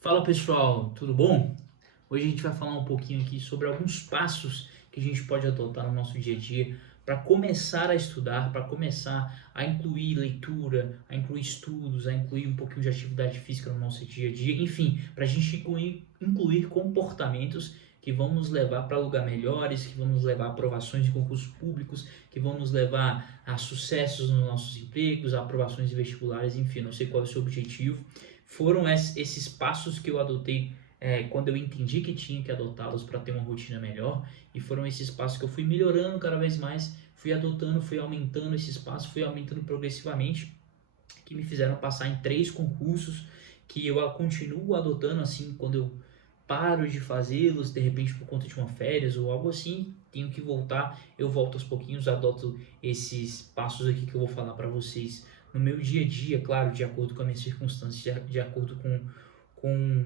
Fala pessoal, tudo bom? Hoje a gente vai falar um pouquinho aqui sobre alguns passos que a gente pode adotar no nosso dia a dia para começar a estudar, para começar a incluir leitura, a incluir estudos, a incluir um pouquinho de atividade física no nosso dia a dia, enfim, para a gente incluir comportamentos que vão nos levar para lugares melhores, que vão nos levar a aprovações de concursos públicos, que vão nos levar a sucessos nos nossos empregos, a aprovações de vestibulares, enfim, não sei qual é o seu objetivo. Foram esses passos que eu adotei quando eu entendi que tinha que adotá-los para ter uma rotina melhor, e foram esses passos que eu fui melhorando cada vez mais, fui adotando, fui aumentando esses passos, fui aumentando progressivamente, que me fizeram passar em 3 concursos, que eu continuo adotando assim quando eu paro de fazê-los, de repente por conta de uma férias ou algo assim, tenho que voltar, eu volto aos pouquinhos, adoto esses passos aqui que eu vou falar para vocês no meu dia a dia, claro, de acordo com as minhas circunstâncias, de acordo com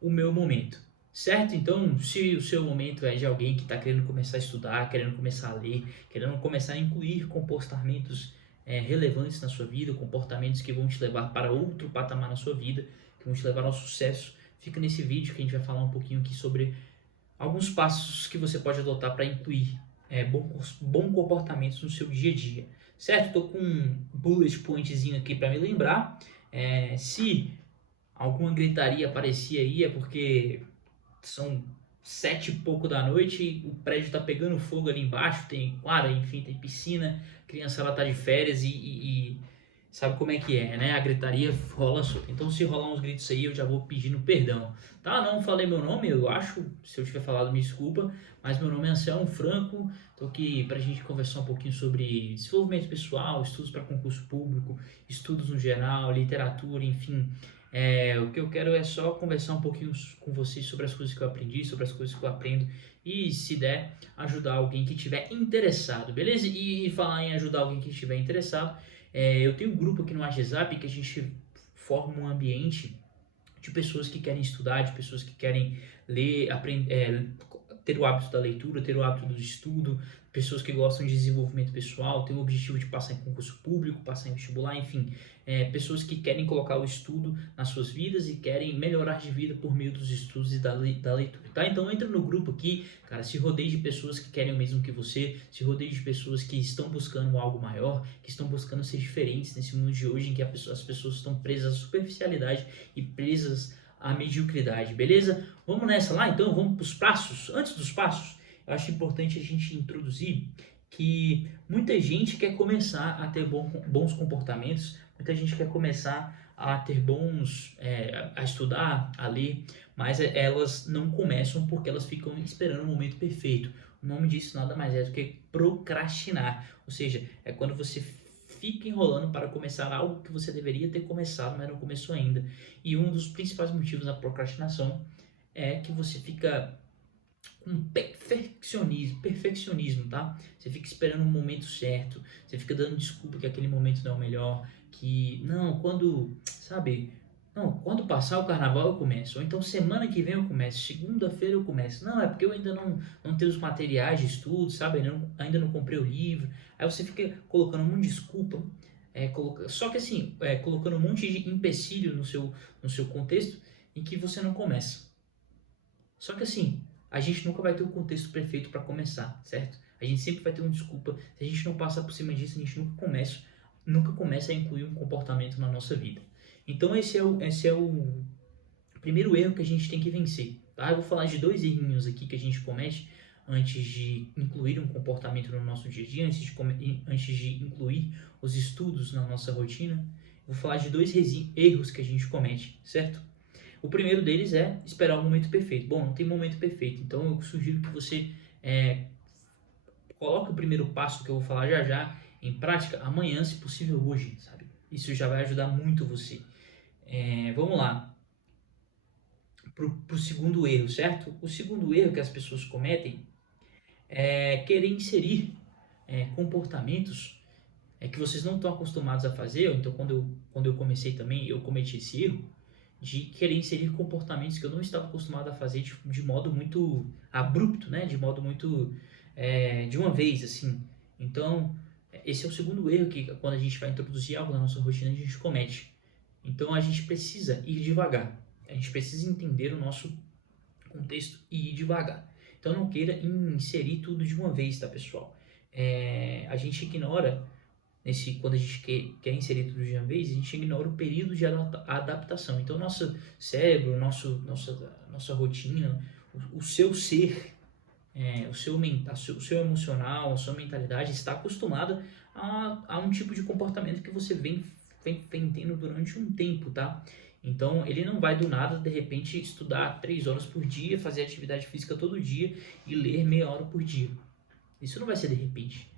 o meu momento. Certo? Então, se o seu momento é de alguém que está querendo começar a estudar, querendo começar a ler, querendo começar a incluir comportamentos relevantes na sua vida, comportamentos que vão te levar para outro patamar na sua vida, que vão te levar ao sucesso, fica nesse vídeo que a gente vai falar um pouquinho aqui sobre alguns passos que você pode adotar para incluir bons comportamentos no seu dia a dia. Certo? Estou com um bullet pointzinho aqui para me lembrar. Se alguma gritaria aparecer aí é porque são 7 e pouco da noite, o prédio está pegando fogo ali embaixo, tem quadra, enfim, tem piscina, a criança ela tá de férias e sabe como é que é, né? A gritaria rola solta. Então, se rolar uns gritos aí, eu já vou pedindo perdão. Tá? Não falei meu nome, eu acho. Se eu tiver falado, me desculpa. Mas meu nome é Anselmo Franco. Tô aqui pra gente conversar um pouquinho sobre desenvolvimento pessoal, estudos para concurso público, estudos no geral, literatura, enfim. O que eu quero é só conversar um pouquinho com vocês sobre as coisas que eu aprendi, sobre as coisas que eu aprendo e, se der, ajudar alguém que estiver interessado, beleza? E falar em ajudar alguém que estiver interessado, eu tenho um grupo aqui no WhatsApp que a gente forma um ambiente de pessoas que querem estudar, de pessoas que querem ler, aprender, ter o hábito da leitura, ter o hábito do estudo, pessoas que gostam de desenvolvimento pessoal, ter o objetivo de passar em concurso público, passar em vestibular, enfim, pessoas que querem colocar o estudo nas suas vidas e querem melhorar de vida por meio dos estudos e da leitura, tá? Então entra no grupo aqui, cara, se rodeie de pessoas que querem o mesmo que você, se rodeie de pessoas que estão buscando algo maior, que estão buscando ser diferentes nesse mundo de hoje em que as pessoas estão presas à superficialidade e presas à mediocridade, beleza? Vamos nessa lá então, vamos para os passos. Antes dos passos, eu acho importante a gente introduzir que muita gente quer começar a ter bons comportamentos, muita gente quer começar a ter a estudar, a ler, mas elas não começam porque elas ficam esperando o momento perfeito. O nome disso nada mais é do que procrastinar, ou seja, é quando você fica enrolando para começar algo que você deveria ter começado, mas não começou ainda. E um dos principais motivos da procrastinação é que você fica com perfeccionismo, tá? Você fica esperando o momento certo, você fica dando desculpa que aquele momento não é o melhor, que não, sabe? Não, quando passar o carnaval eu começo, ou então semana que vem eu começo, segunda-feira eu começo. Não, é porque eu ainda não tenho os materiais de estudo, sabe? Ainda não comprei o livro. Aí você fica colocando um monte de desculpa, só que assim, colocando um monte de empecilho no seu contexto em que você não começa. Só que assim, a gente nunca vai ter o contexto perfeito para começar, certo? A gente sempre vai ter uma desculpa. Se a gente não passar por cima disso, a gente nunca começa a incluir um comportamento na nossa vida. Então esse é o primeiro erro que a gente tem que vencer, tá? Eu vou falar de 2 errinhos aqui que a gente comete antes de incluir um comportamento no nosso dia a dia, antes de incluir os estudos na nossa rotina. Eu vou falar de 2 erros que a gente comete, certo? O primeiro deles é esperar o momento perfeito. Bom, não tem momento perfeito, então eu sugiro que você coloque o primeiro passo que eu vou falar já já em prática amanhã, se possível hoje, sabe? Isso já vai ajudar muito você. Vamos lá, pro segundo erro, certo? O segundo erro que as pessoas cometem é querer inserir comportamentos que vocês não estão acostumados a fazer, ou então quando eu comecei também, eu cometi esse erro, de querer inserir comportamentos que eu não estava acostumado a fazer de modo muito abrupto, né? De modo muito de uma vez, assim. Então, esse é o segundo erro que quando a gente vai introduzir algo na nossa rotina, a gente comete. Então, a gente precisa ir devagar. A gente precisa entender o nosso contexto e ir devagar. Então não queira inserir tudo de uma vez, tá, pessoal? A gente ignora, quando a gente quer inserir tudo de uma vez, a gente ignora o período de adaptação. Então nosso cérebro, nossa rotina, o seu ser, o seu emocional, a sua mentalidade está acostumada a um tipo de comportamento que você vem tendo durante um tempo, tá? Então ele não vai do nada, de repente, estudar 3 horas por dia, fazer atividade física todo dia e ler meia hora por dia. Isso não vai ser de repente.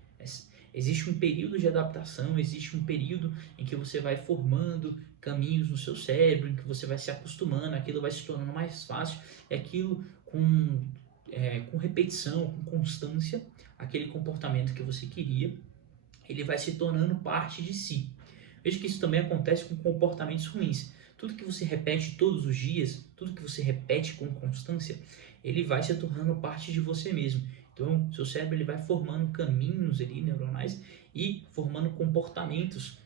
Existe um período de adaptação, existe um período em que você vai formando caminhos no seu cérebro, em que você vai se acostumando, aquilo vai se tornando mais fácil, e aquilo com repetição, com constância, aquele comportamento que você queria, ele vai se tornando parte de si. Veja que isso também acontece com comportamentos ruins. Tudo que você repete todos os dias, tudo que você repete com constância, ele vai se tornando parte de você mesmo. Então, seu cérebro ele vai formando caminhos ali, neuronais, e formando comportamentos.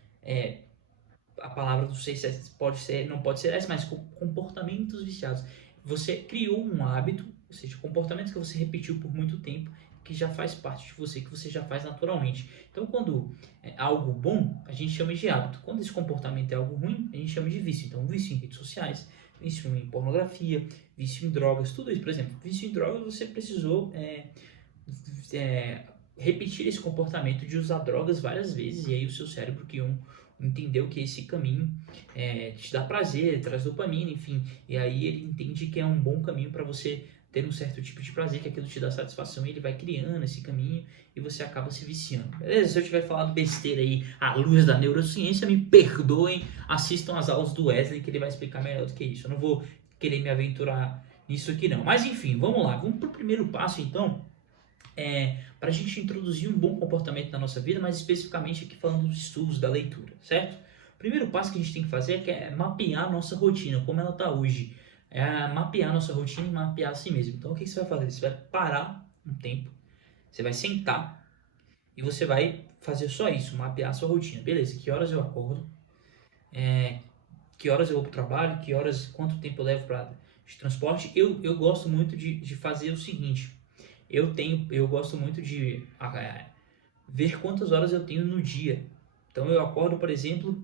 A palavra, não sei se não pode ser essa, mas comportamentos viciados. Você criou um hábito, ou seja, comportamentos que você repetiu por muito tempo, que já faz parte de você, que você já faz naturalmente. Então, quando é algo bom, a gente chama de hábito. Quando esse comportamento é algo ruim, a gente chama de vício. Então, vício em redes sociais, vício em pornografia, vício em drogas, tudo isso. Por exemplo, vício em drogas, você precisou repetir esse comportamento de usar drogas várias vezes, e aí o seu cérebro entendeu que esse caminho te dá prazer, traz dopamina, enfim, e aí ele entende que é um bom caminho para você ter um certo tipo de prazer, que aquilo te dá satisfação, e ele vai criando esse caminho e você acaba se viciando. Beleza? Se eu tiver falado besteira aí à luz da neurociência, me perdoem, assistam as aulas do Wesley que ele vai explicar melhor do que isso. Eu não vou querer me aventurar nisso aqui não. Mas enfim, vamos lá. Vamos para o primeiro passo então, para a gente introduzir um bom comportamento na nossa vida, mas especificamente aqui falando dos estudos, da leitura, certo? O primeiro passo que a gente tem que fazer é mapear a nossa rotina, como ela está hoje. Mapear a nossa rotina e mapear a si mesmo. Então, o que você vai fazer? Você vai parar um tempo, você vai sentar e você vai fazer só isso, mapear a sua rotina. Beleza, que horas eu acordo? Que horas eu vou para o trabalho? Quanto tempo eu levo de transporte? Eu gosto muito de fazer o seguinte. Eu gosto muito de ver quantas horas eu tenho no dia. Então eu acordo, por exemplo,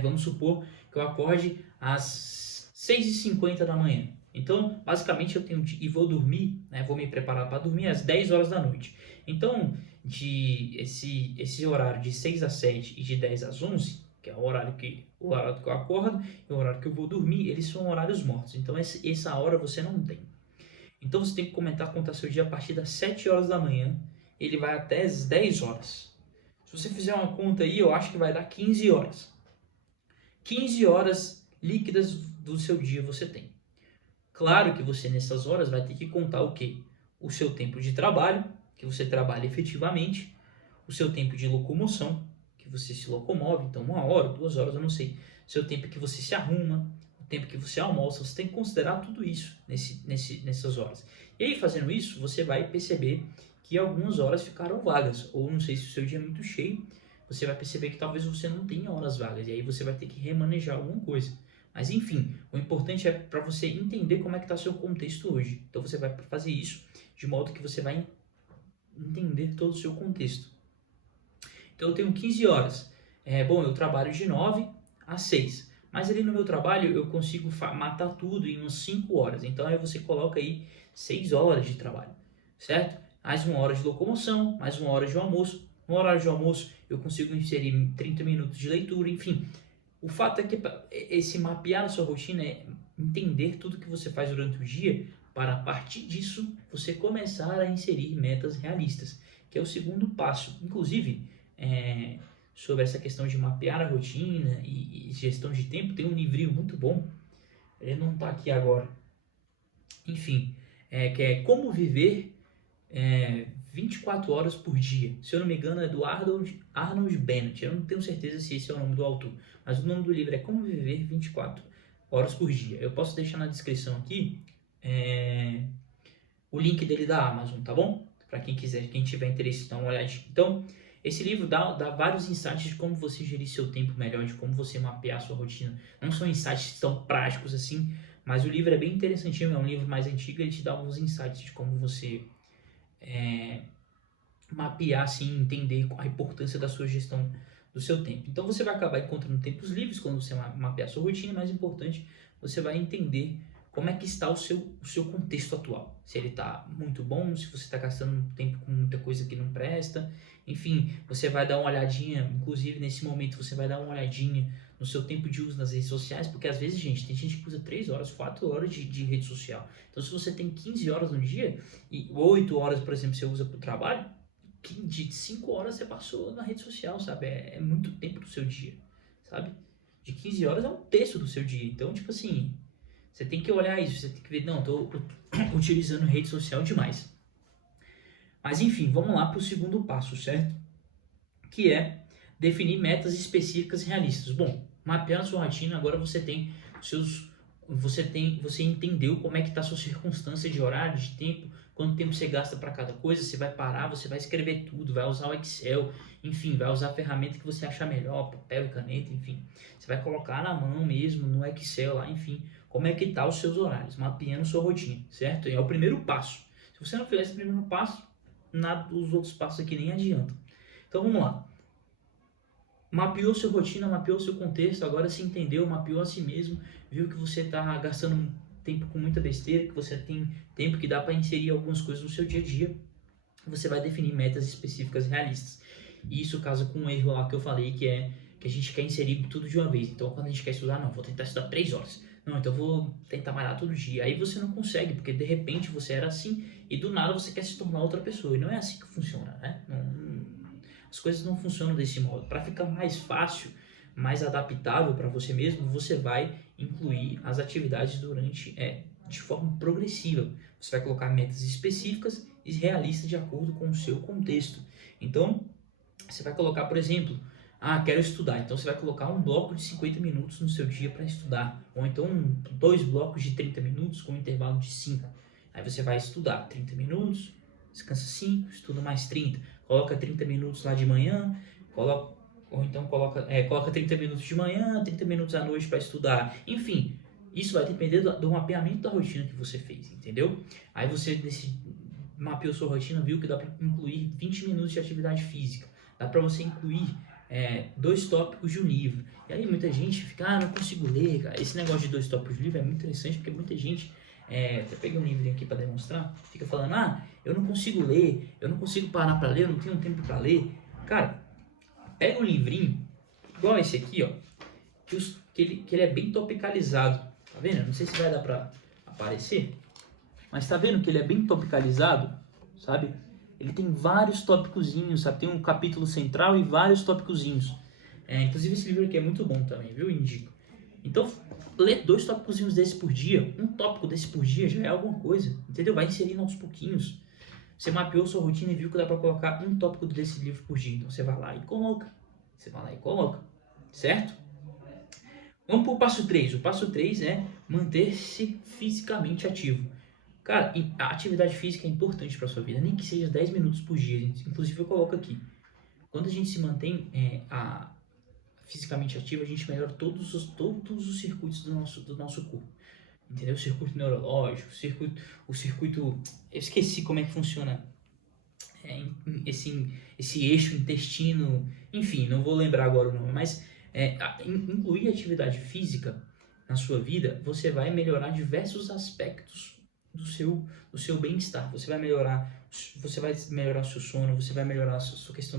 vamos supor que eu acorde às 6h50 da manhã. Então, basicamente eu tenho e vou dormir, vou me preparar para dormir às 10 horas da noite. Então, esse horário de 6 às 7 e de 10 às 11, que é o horário que eu acordo e o horário que eu vou dormir, eles são horários mortos. Então, essa hora você não tem. Então você tem que contar seu dia a partir das 7 horas da manhã, ele vai até as 10 horas. Se você fizer uma conta aí, eu acho que vai dar 15 horas. 15 horas líquidas do seu dia você tem. Claro que você nessas horas vai ter que contar o quê? O seu tempo de trabalho, que você trabalha efetivamente, o seu tempo de locomoção, que você se locomove, então 1 hora, 2 horas, eu não sei. Seu tempo que você se arruma, tempo que você almoça, você tem que considerar tudo isso nessas horas. E aí, fazendo isso, você vai perceber que algumas horas ficaram vagas, ou não sei se o seu dia é muito cheio, você vai perceber que talvez você não tenha horas vagas, e aí você vai ter que remanejar alguma coisa. Mas enfim, o importante é para você entender como é que está o seu contexto hoje. Então você vai fazer isso de modo que você vai entender todo o seu contexto. Então eu tenho 15 horas. Eu trabalho de 9 às 6. Mas ali no meu trabalho eu consigo matar tudo em umas 5 horas. Então aí você coloca aí 6 horas de trabalho, certo? Mais 1 hora de locomoção, mais 1 hora de almoço. No horário de almoço eu consigo inserir 30 minutos de leitura, enfim. O fato é que esse mapear a sua rotina é entender tudo que você faz durante o dia, para a partir disso você começar a inserir metas realistas, que é o segundo passo. Inclusive, sobre essa questão de mapear a rotina e gestão de tempo, tem um livrinho muito bom, ele não está aqui agora, enfim, que é Como Viver 24 horas por dia. Se eu não me engano é do Arnold Bennett, eu não tenho certeza se esse é o nome do autor, mas o nome do livro é Como Viver 24 horas por dia. Eu posso deixar na descrição aqui o link dele da Amazon, tá bom? Para quem quiser, quem tiver interesse, dá uma olhadinha. Então, Esse livro dá vários insights de como você gerir seu tempo melhor, de como você mapear a sua rotina. Não são insights tão práticos assim, mas o livro é bem interessantinho, é um livro mais antigo, ele te dá alguns insights de como você mapear, assim, entender a importância da sua gestão do seu tempo. Então você vai acabar encontrando tempos livres quando você mapear a sua rotina, e mais importante, você vai entender como é que está o seu contexto atual. Se ele está muito bom, se você está gastando tempo com muita coisa que não presta, enfim, você vai dar uma olhadinha, inclusive nesse momento você vai dar uma olhadinha no seu tempo de uso nas redes sociais, porque às vezes, gente, tem gente que usa 3 horas, 4 horas de rede social. Então se você tem 15 horas no dia, e 8 horas, por exemplo, você usa para o trabalho, de 5 horas você passou na rede social, sabe? É muito tempo do seu dia, sabe? De 15 horas é um terço do seu dia. Então, tipo assim, você tem que olhar isso, você tem que ver, não, tô utilizando rede social demais. Mas enfim, vamos lá para o segundo passo, certo? Que é definir metas específicas e realistas. Bom, mapeando a sua rotina, agora você tem você entendeu como é que está a sua circunstância de horário, de tempo, quanto tempo você gasta para cada coisa, você vai parar, você vai escrever tudo, vai usar o Excel, enfim, vai usar a ferramenta que você achar melhor, papel e caneta, enfim. Você vai colocar na mão mesmo, no Excel lá, enfim, como é que tá os seus horários, mapeando sua rotina, certo? E é o primeiro passo. Se você não fizer esse primeiro passo, nada, os outros passos aqui nem adiantam. Então vamos lá. Mapeou sua rotina, mapeou seu contexto, agora se entendeu, mapeou a si mesmo, viu que você está gastando tempo com muita besteira, que você tem tempo que dá para inserir algumas coisas no seu dia a dia, você vai definir metas específicas e realistas. E isso casa com um erro lá que eu falei, que é que a gente quer inserir tudo de uma vez. Então quando a gente quer estudar, não, vou tentar estudar 3 horas. Não, então vou tentar malhar todo dia. Aí você não consegue, porque de repente você era assim e do nada você quer se tornar outra pessoa. E não é assim que funciona, né? As coisas não funcionam desse modo. Para ficar mais fácil, mais adaptável para você mesmo, você vai incluir as atividades de forma progressiva. Você vai colocar metas específicas e realistas de acordo com o seu contexto. Então, você vai colocar, por exemplo, quero estudar. Então você vai colocar um bloco de 50 minutos no seu dia para estudar. Ou então 2 blocos de 30 minutos com um intervalo de 5. Aí você vai estudar 30 minutos, descansa 5, estuda mais 30. Coloca 30 minutos lá de manhã, coloca 30 minutos de manhã, 30 minutos à noite para estudar. Enfim, isso vai depender do mapeamento da rotina que você fez, entendeu? Aí você mapeou sua rotina, viu que dá para incluir 20 minutos de atividade física. Dá para você incluir 2 tópicos de um livro. E aí muita gente fica, não consigo ler, cara. Esse negócio de 2 tópicos de livro é muito interessante, porque muita gente, até peguei um livro aqui para demonstrar, fica falando, eu não consigo ler, eu não consigo parar para ler, eu não tenho tempo para ler. Cara, pega um livrinho, igual esse aqui, ó, que ele é bem topicalizado, tá vendo? Não sei se vai dar para aparecer, mas tá vendo que ele é bem topicalizado, sabe? Ele tem vários tópicozinhos, sabe? Tem um capítulo central e vários tópicozinhos. Inclusive esse livro aqui é muito bom também, viu? Indico. Então, lê 2 tópicozinhos desse por dia, um tópico desse por dia já é alguma coisa, entendeu? Vai inserindo aos pouquinhos. Você mapeou sua rotina e viu que dá para colocar um tópico desse livro por dia. Então você vai lá e coloca. Certo? Vamos para o passo 3. O passo 3 é manter-se fisicamente ativo. Cara, a atividade física é importante para sua vida, nem que seja 10 minutos por dia. Inclusive eu coloco aqui. Quando a gente se mantém fisicamente ativo, a gente melhora todos os circuitos do nosso corpo. Entendeu? O circuito neurológico, o circuito... Eu esqueci como é que funciona esse eixo intestino... Enfim, não vou lembrar agora o nome, mas incluir atividade física na sua vida, você vai melhorar diversos aspectos do seu bem-estar. Você vai melhorar o seu sono, você vai melhorar a sua questão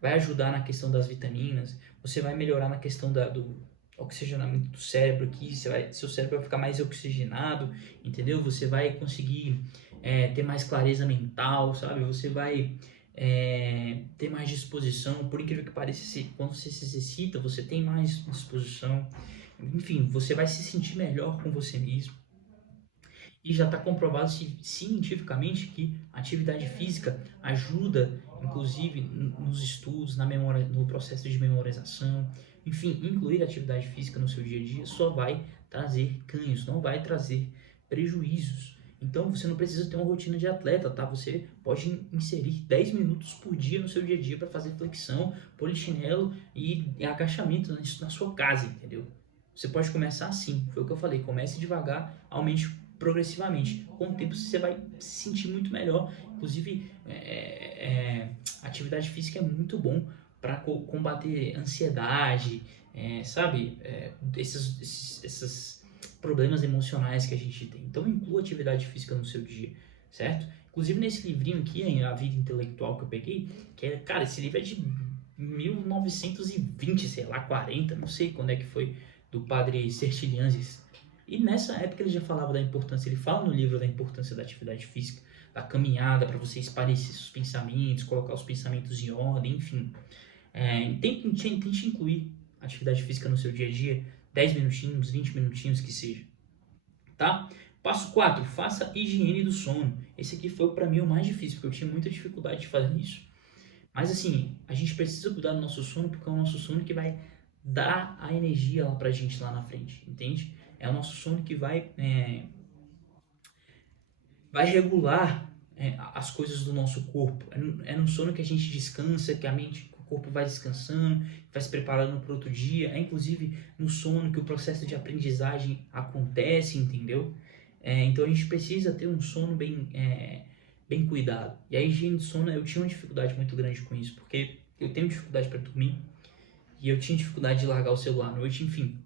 vai ajudar na questão das vitaminas, você vai melhorar na questão do oxigenamento do cérebro aqui, seu cérebro vai ficar mais oxigenado, entendeu? Você vai conseguir ter mais clareza mental, sabe? Você vai ter mais disposição, por incrível que pareça, quando você se exercita, você tem mais disposição, enfim, você vai se sentir melhor com você mesmo. E já está comprovado cientificamente que a atividade física ajuda, inclusive, nos estudos, na memória, no processo de memorização. Enfim, incluir a atividade física no seu dia a dia só vai trazer ganhos, não vai trazer prejuízos. Então você não precisa ter uma rotina de atleta, tá? Você pode inserir 10 minutos por dia no seu dia a dia para fazer flexão, polichinelo e agachamento na sua casa, entendeu? Você pode começar assim, foi o que eu falei, comece devagar, aumente progressivamente. Com o tempo você vai se sentir muito melhor. Inclusive, atividade física é muito bom para combater ansiedade, sabe? Esses problemas emocionais que a gente tem. Então, inclua atividade física no seu dia, certo? Inclusive, nesse livrinho aqui, A Vida Intelectual, que eu peguei, que é, cara, esse livro é de 1920, sei lá, 40, não sei quando é que foi, do padre Sertilianges. E nessa época ele já falava da importância, ele fala no livro da importância da atividade física, da caminhada, para você esparecer seus pensamentos, colocar os pensamentos em ordem, enfim. Tente incluir atividade física no seu dia a dia, 10 minutinhos, 20 minutinhos que seja, tá? Passo 4, faça higiene do sono. Esse aqui foi para mim o mais difícil, porque eu tinha muita dificuldade de fazer isso. Mas assim, a gente precisa cuidar do nosso sono, porque é o nosso sono que vai dar a energia lá pra gente lá na frente, entende? É o nosso sono que vai regular as coisas do nosso corpo. É no sono que a gente descansa, que a mente, o corpo vai descansando, vai se preparando para outro dia. É inclusive no sono que o processo de aprendizagem acontece, entendeu? Então a gente precisa ter um sono bem cuidado. E a higiene do sono, eu tinha uma dificuldade muito grande com isso, porque eu tenho dificuldade para dormir e eu tinha dificuldade de largar o celular à noite, enfim.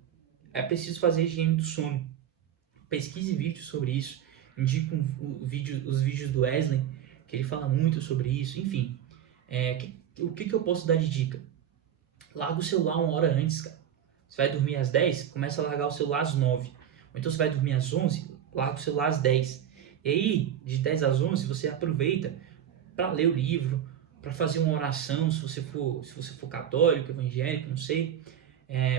É preciso fazer a higiene do sono. Pesquise vídeos sobre isso. Indico os vídeos do Wesley, que ele fala muito sobre isso. Enfim, o que eu posso dar de dica? Larga o celular 1 hora antes, cara. Você vai dormir às 10, começa a largar o celular às 9. Ou então você vai dormir às 11, larga o celular às 10. E aí, de 10 às 11, você aproveita para ler o livro, para fazer uma oração, se você for católico, evangélico, não sei.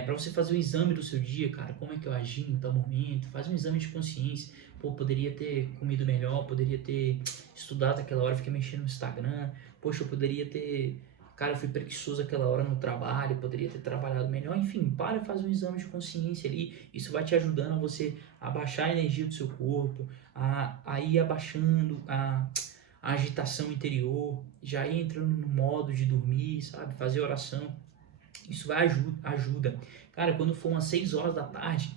Para você fazer o exame do seu dia, cara, como é que eu agi em tal momento, faz um exame de consciência. Pô, poderia ter comido melhor, poderia ter estudado aquela hora, fiquei mexendo no Instagram. Poxa, eu poderia ter, cara, eu fui preguiçoso aquela hora no trabalho, poderia ter trabalhado melhor. Enfim, para e faz um exame de consciência ali. Isso vai te ajudando a você abaixar a energia do seu corpo, a ir abaixando a agitação interior, já ir entrando no modo de dormir, sabe, fazer oração. Isso vai ajuda. Cara, quando for umas 6 horas da tarde,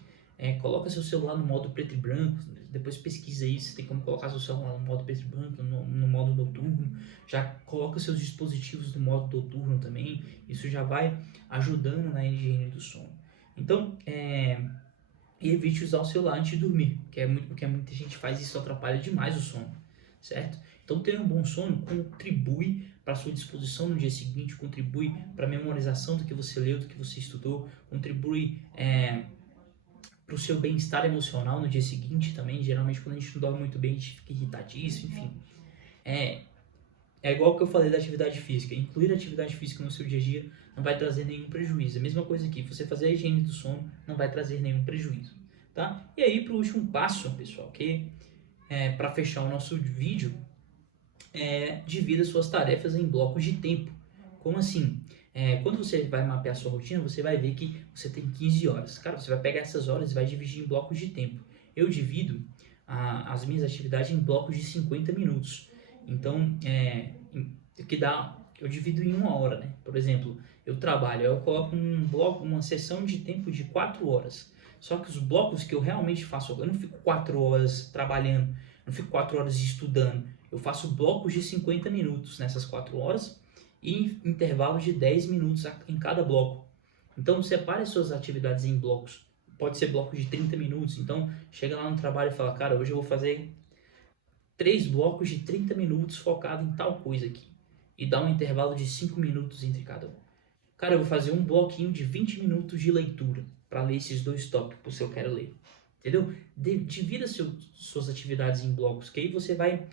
coloca seu celular no modo preto e branco. Depois pesquisa isso, tem como colocar seu celular no modo preto e branco, no modo noturno. Já coloca seus dispositivos no modo noturno também. Isso já vai ajudando na higiene do sono. Então, evite usar o celular antes de dormir, porque muita gente faz isso, atrapalha demais o sono, certo? Então, ter um bom sono contribui para a sua disposição no dia seguinte, contribui para a memorização do que você leu, do que você estudou, contribui para o seu bem-estar emocional no dia seguinte também. Geralmente, quando a gente não dorme muito bem, a gente fica irritadíssimo, enfim. É igual que eu falei da atividade física. Incluir atividade física no seu dia a dia não vai trazer nenhum prejuízo. A mesma coisa aqui, você fazer a higiene do sono não vai trazer nenhum prejuízo, tá? E aí, para o último passo, pessoal, que para fechar o nosso vídeo, divida suas tarefas em blocos de tempo. Como assim? Quando você vai mapear sua rotina, você vai ver que você tem 15 horas. Cara, você vai pegar essas horas e vai dividir em blocos de tempo. Eu divido as minhas atividades em blocos de 50 minutos. Então, eu divido em 1 hora, né? Por exemplo, eu trabalho, eu coloco uma sessão de tempo de 4 horas. Só que os blocos que eu realmente faço, eu não fico 4 horas trabalhando, não fico 4 horas estudando. Eu faço blocos de 50 minutos nessas 4 horas e intervalos de 10 minutos em cada bloco. Então, separe suas atividades em blocos. Pode ser blocos de 30 minutos. Então, chega lá no trabalho e fala, cara, hoje eu vou fazer 3 blocos de 30 minutos focado em tal coisa aqui. E dá um intervalo de 5 minutos entre cada um. Cara, eu vou fazer um bloquinho de 20 minutos de leitura para ler esses 2 tópicos que eu quero ler. Entendeu? Divida suas atividades em blocos, que aí você vai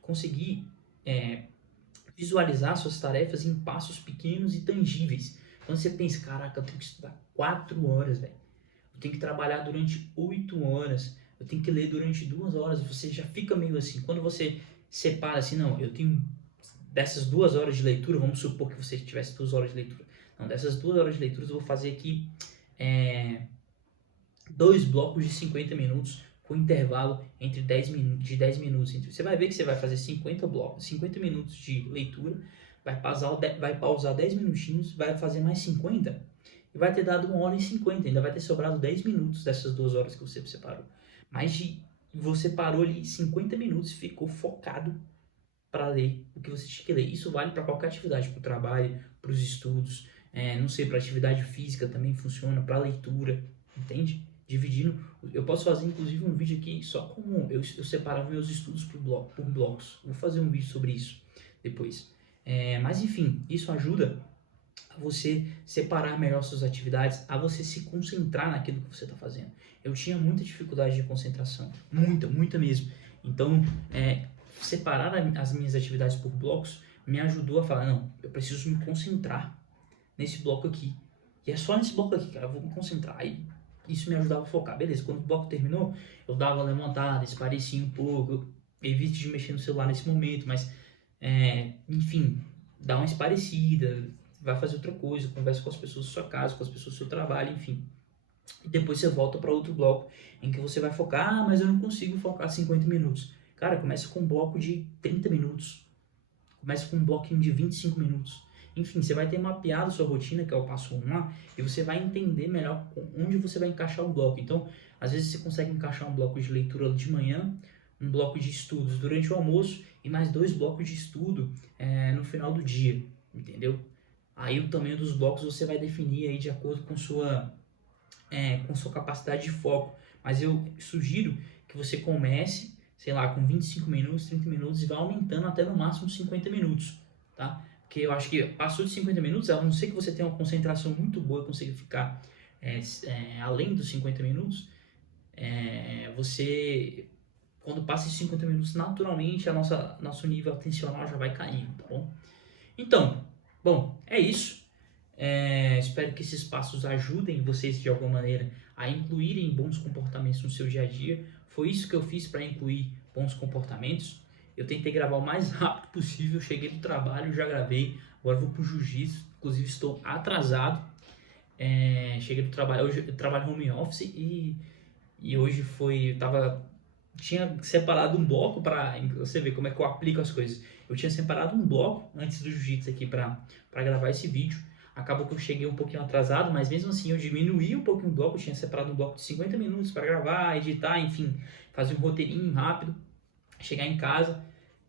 conseguir visualizar suas tarefas em passos pequenos e tangíveis. Quando você pensa, caraca, eu tenho que estudar 4 horas, velho. Eu tenho que trabalhar durante 8 horas. Eu tenho que ler durante 2 horas. Você já fica meio assim. Quando você separa assim, não, eu tenho dessas 2 horas de leitura, vamos supor que você tivesse 2 horas de leitura. Não, dessas 2 horas de leitura eu vou fazer aqui 2 blocos de 50 minutos com intervalo entre 10 minutos, de 10 minutos. Você vai ver que você vai fazer 50 blocos, 50 minutos de leitura, vai pausar 10 minutinhos, vai fazer mais 50 e vai ter dado 1h50, ainda vai ter sobrado 10 minutos dessas 2 horas que você separou. Mas você parou ali 50 minutos e ficou focado para ler o que você tinha que ler. Isso vale para qualquer atividade, para o trabalho, para os estudos, não sei, para atividade física também funciona, para leitura, entende? Dividindo, eu posso fazer inclusive um vídeo aqui só como eu separava meus estudos por blocos. Vou fazer um vídeo sobre isso depois. Mas enfim, isso ajuda a você separar melhor suas atividades, a você se concentrar naquilo que você está fazendo. Eu tinha muita dificuldade de concentração, muita mesmo. Então, separar as minhas atividades por blocos me ajudou a falar, não, eu preciso me concentrar nesse bloco aqui. E é só nesse bloco aqui, cara, eu vou me concentrar. Aí isso me ajudava a focar. Beleza, quando o bloco terminou, eu dava uma levantada, esparecia um pouco, eu evito de mexer no celular nesse momento, mas, enfim, dá uma esparecida, vai fazer outra coisa, conversa com as pessoas da sua casa, com as pessoas do seu trabalho, enfim. E depois você volta para outro bloco em que você vai focar, mas eu não consigo focar 50 minutos. Cara, começa com um bloco de 30 minutos, começa com um bloquinho de 25 minutos. Enfim, você vai ter mapeado a sua rotina, que é o passo 1 lá, e você vai entender melhor onde você vai encaixar o bloco. Então, às vezes você consegue encaixar um bloco de leitura de manhã, um bloco de estudos durante o almoço e mais 2 blocos de estudo no final do dia, entendeu? Aí o tamanho dos blocos você vai definir aí de acordo com sua capacidade de foco. Mas eu sugiro que você comece, sei lá, com 25 minutos, 30 minutos e vá aumentando até no máximo 50 minutos, tá? Porque eu acho que passou de 50 minutos, a não ser que você tenha uma concentração muito boa e consiga ficar além dos 50 minutos, você, quando passa de 50 minutos, naturalmente nosso nível atencional já vai caindo, tá bom? Então, bom, é isso. Espero que esses passos ajudem vocês de alguma maneira a incluírem bons comportamentos no seu dia a dia. Foi isso que eu fiz para incluir bons comportamentos. Eu tentei gravar o mais rápido possível, cheguei do trabalho, já gravei, agora vou pro jiu-jitsu, inclusive estou atrasado. Cheguei do trabalho, hoje eu trabalho home office e hoje tinha separado um bloco para você ver como é que eu aplico as coisas. Eu tinha separado um bloco antes do jiu-jitsu aqui para gravar esse vídeo. Acabou que eu cheguei um pouquinho atrasado, mas mesmo assim eu diminuí um pouquinho o bloco. Eu tinha separado um bloco de 50 minutos para gravar, editar, enfim, fazer um roteirinho rápido, chegar em casa.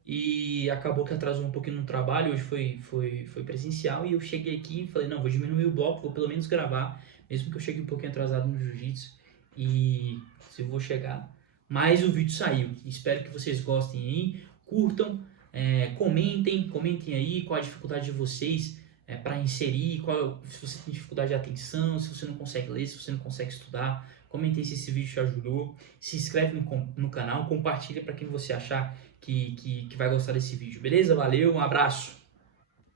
E acabou que atrasou um pouquinho no trabalho. Hoje foi presencial e eu cheguei aqui e falei, não, vou diminuir o bloco, vou pelo menos gravar, mesmo que eu chegue um pouquinho atrasado no jiu-jitsu. E se eu vou chegar, mas o vídeo saiu. Espero que vocês gostem aí, curtam, comentem aí qual a dificuldade de vocês para inserir, se você tem dificuldade de atenção, se você não consegue ler, se você não consegue estudar. Comente se esse vídeo te ajudou, se inscreve no canal, compartilha para quem você achar que vai gostar desse vídeo, beleza? Valeu, um abraço!